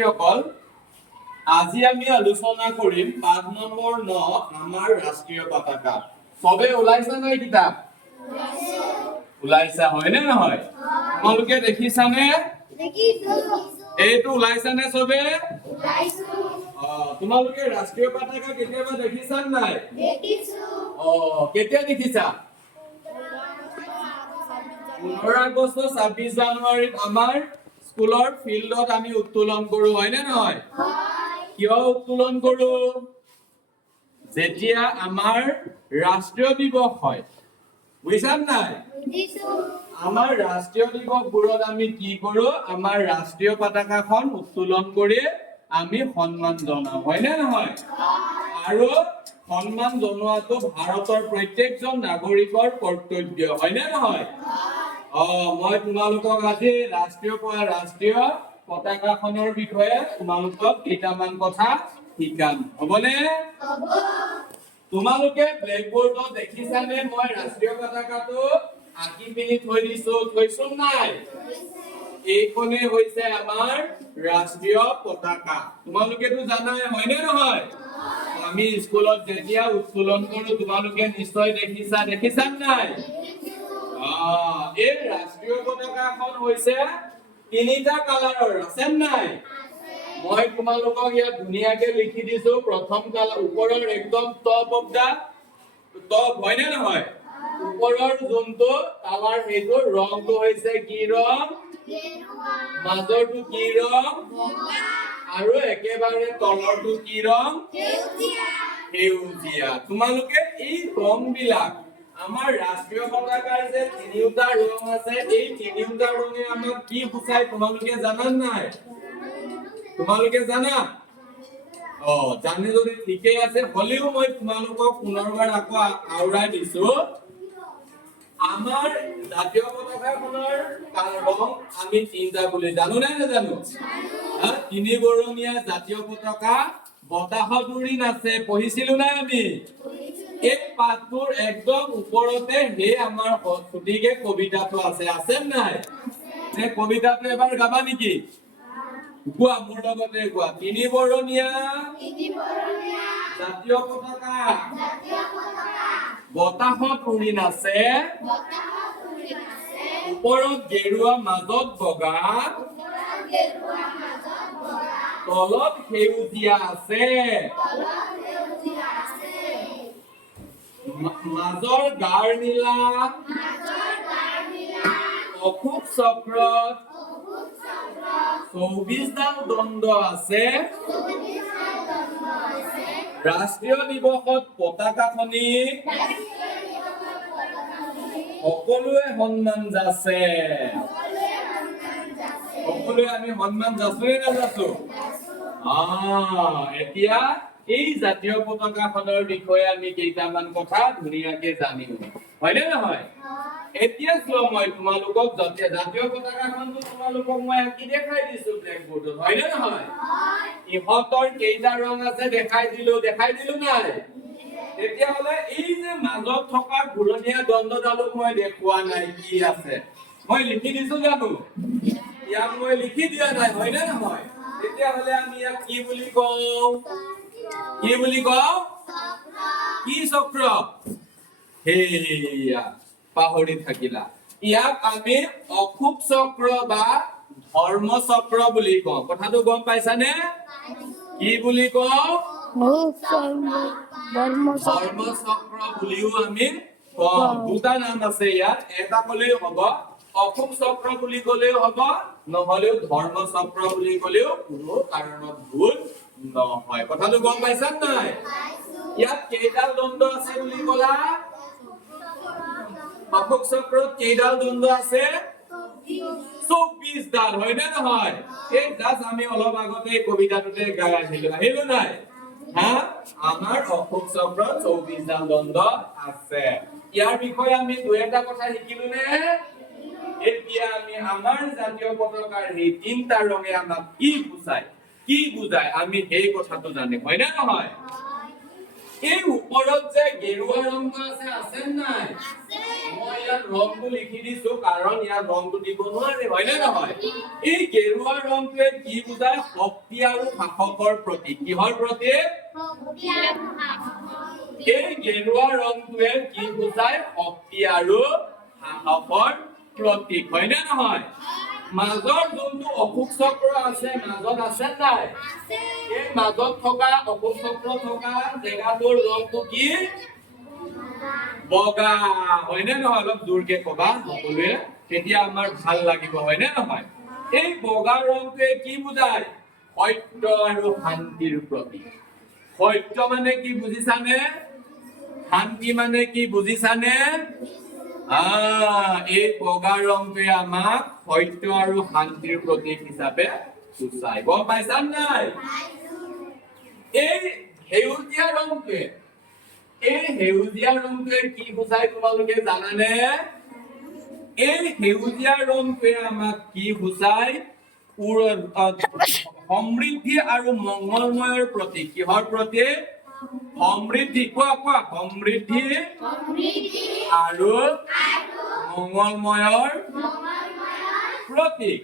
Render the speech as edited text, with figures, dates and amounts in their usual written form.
সকল আজি আমি আলোচনা কৰিম পাঠ নম্বৰ 9 আমাৰ ৰাষ্ট্ৰীয় পতাকা। সবে ওলাইছা নাই কিতাপ? ওলাইছা হয় নে নহয়? তোমালোকে দেখিছানে? দেখিছো। এইটো ওলাইছা নে সবে? ওলাইছো। তোমালোকে ৰাষ্ট্ৰীয় পতাকা কেতিয়াবা দেখিছা নাই? দেখিছো। কেতিয়া দেখিছা? 15 আগষ্ট 26 জানুৱাৰীত আমাৰ স্কুলৰ ফিল্ডত আমি উত্তোলন কৰো হয় নে নহয়? কিয় উত্তোলন কৰো? যেতিয়া আমাৰ ৰাষ্ট্ৰীয় দিৱস হয়। বুজিছা নাই? বুজিছো। আমাৰ ৰাষ্ট্ৰীয় দিৱসবোৰত আমি কি কৰো? আমাৰ ৰাষ্ট্ৰীয় পতাকাখন উত্তোলন কৰি আমি সন্মান জনাও হয় নে নহয়? আৰু সন্মান জনোৱাটো ভাৰতৰ প্ৰত্যেকজন নাগৰিকৰ কৰ্তব্য হয় নে নহয়? মই তোমালোকক আজি ৰাষ্ট্ৰীয় পতাকাখনৰ বিষয়ে তোমালোকক কেইটামান কথা শিকাম। হ'বনে? হ'ব। তোমালোকে ব্লেকবোৰ্ডত দেখিছানে মই ৰাষ্ট্ৰীয় পতাকাটো আঁকি পিনি থৈছো নাই? এইখনে হৈছে আমাৰ ৰাষ্ট্ৰীয় পতাকা। তোমালোকেতো জানাই হয়নে নহয়? আমি স্কুলত যেতিয়া উত্তোলন কৰো তোমালোকে নিশ্চয় দেখিছা নাই? এই ৰাষ্ট্ৰীয় পতাকাখন হৈছে তিনিটা কালাৰৰ আছে নাই? মই তোমালোকক ইয়াত ধুনীয়াকে লিখি দিছো। প্ৰথম কালাৰ ওপৰৰ একদম টপ হয় নে নহয়? ওপৰৰ যোনটো কালাৰ সেইটো ৰংটো হৈছে কি ৰং? মাজৰটো কি ৰং? আৰু একেবাৰে তলৰটো কি ৰং? সেউজীয়া। তোমালোকে এই ৰংবিলাক আমাৰ ৰাষ্ট্ৰীয় পতাকাৰ যে তিনিটা ৰং আছে এই তিনিটা ৰঙে আমাক কি বুজায় তোমালোকে জানা নাই? তোমালোকে জানা? জানি যদি ঠিকেই আছে হলেও মই তোমালোকক পুনৰবাৰ আকৌ আওৰাই দিছো। আমাৰ জাতীয় পতাকাখনৰ ৰং আমি তিনিটা বুলি জানো নে নাজানো? তিনি বৰণীয়া জাতীয় পতাকা বতাহত উৰি নাচে পঢ়িছিলো নাই আমি? এই পাঠটোৰ একদম ওপৰতে সেই আমাৰ ছুটিকে কবিতাটো আছে নাই? কবিতাটো এবাৰ গাবা নেকি? কোৱা মোৰ লগতে কোৱা। তিনি বৰণীয়া জাতীয় পতাকা বতাহত উৰি নাচে ওপৰত গেৰুৱা মাজত বগা তলত সেউজীয়া আছে মাজৰ গাৰ নীলা অশোক চক্ৰত 24ডাল দণ্ড আছে ৰাষ্ট্ৰীয় দিৱসত পতাকাখনি সকলোৱে সন্মান যাচে। সকলোৱে আমি সন্মান যাচো নে নাযাচো? এতিয়া এই জাতীয় পতাকাখনৰ বিষয়ে আমি কেইটামান কথা ধুনীয়াকে জানিম হয় নে নহয়? এতিয়া চোৱা মই তোমালোকক জাতীয় পতাকাখনটো তোমালোকক মই আঁকি দেখাই দিছো ব্লেকবোৰ্ডত হয় নে নহয়? ইহঁতৰ কেইটা ৰং আছে দেখাই দিলো নাই? তেতিয়াহলে এই যে মাজত থকা ঘূৰণীয়া দণ্ডডালো মই দেখুৱা নাই কি আছে? মই লিখি দিছো জানো? ইয়াক মই লিখি দিয়া নাই হয় নে নহয়? তেতিয়াহলে আমি ইয়াক কি বুলি কওঁ? কি চক্ৰ? হেয়া পাহৰি থাকিলা। ইয়াক আমি অশোক চক্ৰ বা ধৰ্ম চক্ৰ বুলি কওঁ। কথাটো গম পাইছানে? কি বুলি কওঁ? ধৰ্ম চক্ৰ বুলিও আমি কওঁ। দুটা নাম আছে ইয়াত। এটা কলেও হ'ব অশোক চক্ৰ বুলি কলেও হ'ব নহলেও ধৰ্ম চক্ৰ বুলি কলেও কোনো কাৰণত ভুল নহয়। কথাটো গম পাইছা নাই? ইয়াত কেইডাল দণ্ড আছে বুলি ক'লা? অশোক চক্ৰত কেইডাল দণ্ড আছে? 24ডাল হয় নে নহয়? এই জাস্ট আমি অলপ আগতে কবিতাটোতে গাই আহিলো নাই? আমাৰ অশোক চক্ৰত 24ডাল দণ্ড আছে। ইয়াৰ বিষয়ে আমি দুই এটা কথা শিকিলো নে? এতিয়া আমি আমাৰ জাতীয় পতাকাৰ এই তিনিটা ৰঙে আমাক কি বুজায় আমি সেই কথাটো জানিম হয় নে নহয়? এই ওপৰত যে গেৰুৱা ৰংটো আছে আছে নাই মই ইয়াত ৰংটো লিখি দিছো কাৰণ ইয়াত ৰংটো দিব নোৱাৰে হয় নে নহয় এই গেৰুৱা ৰংটোৱে কি বুজায় শক্তি আৰু সাহসৰ প্ৰতীক কিহৰ প্ৰতীক এই গেৰুৱা ৰংটোৱে কি বুজায় শক্তি আৰু সাহসৰ প্ৰতীক হয় নে নহয় মাজৰ যোনটো অশোক চক্ৰ আছে মাজত আছে নাই এই মাজত থকা অশোক চক্ৰ থকা জেগাটোৰ ৰংটো কি বগা হয় নে নহয় অলপ জোৰকে কবা সকলোৱে তেতিয়া আমাৰ ভাল লাগিব হয় নে নহয় এই বগা ৰংটোৱে কি বুজায় সত্য আৰু শান্তিৰ প্ৰতীক সত্য মানে কি বুজিছানে শান্তি মানে কি বুজিছানে এই বগা ৰংটোৱে আমাক সত্য আৰু শান্তিৰ প্ৰতীক হিচাপে সূচায় গম পাইছা নাই এই সেউজীয়া ৰংটোৱে কি বুজায় তোমালোকে জানানে এই সেউজীয়া ৰংটোৱে আমাক কি বুজায় সমৃদ্ধি আৰু মংগলময়ৰ প্ৰতীক কিহৰ প্ৰতীক সমৃদ্ধি কোৱা সমৃদ্ধি আৰু মংগলময়ৰ প্ৰতীক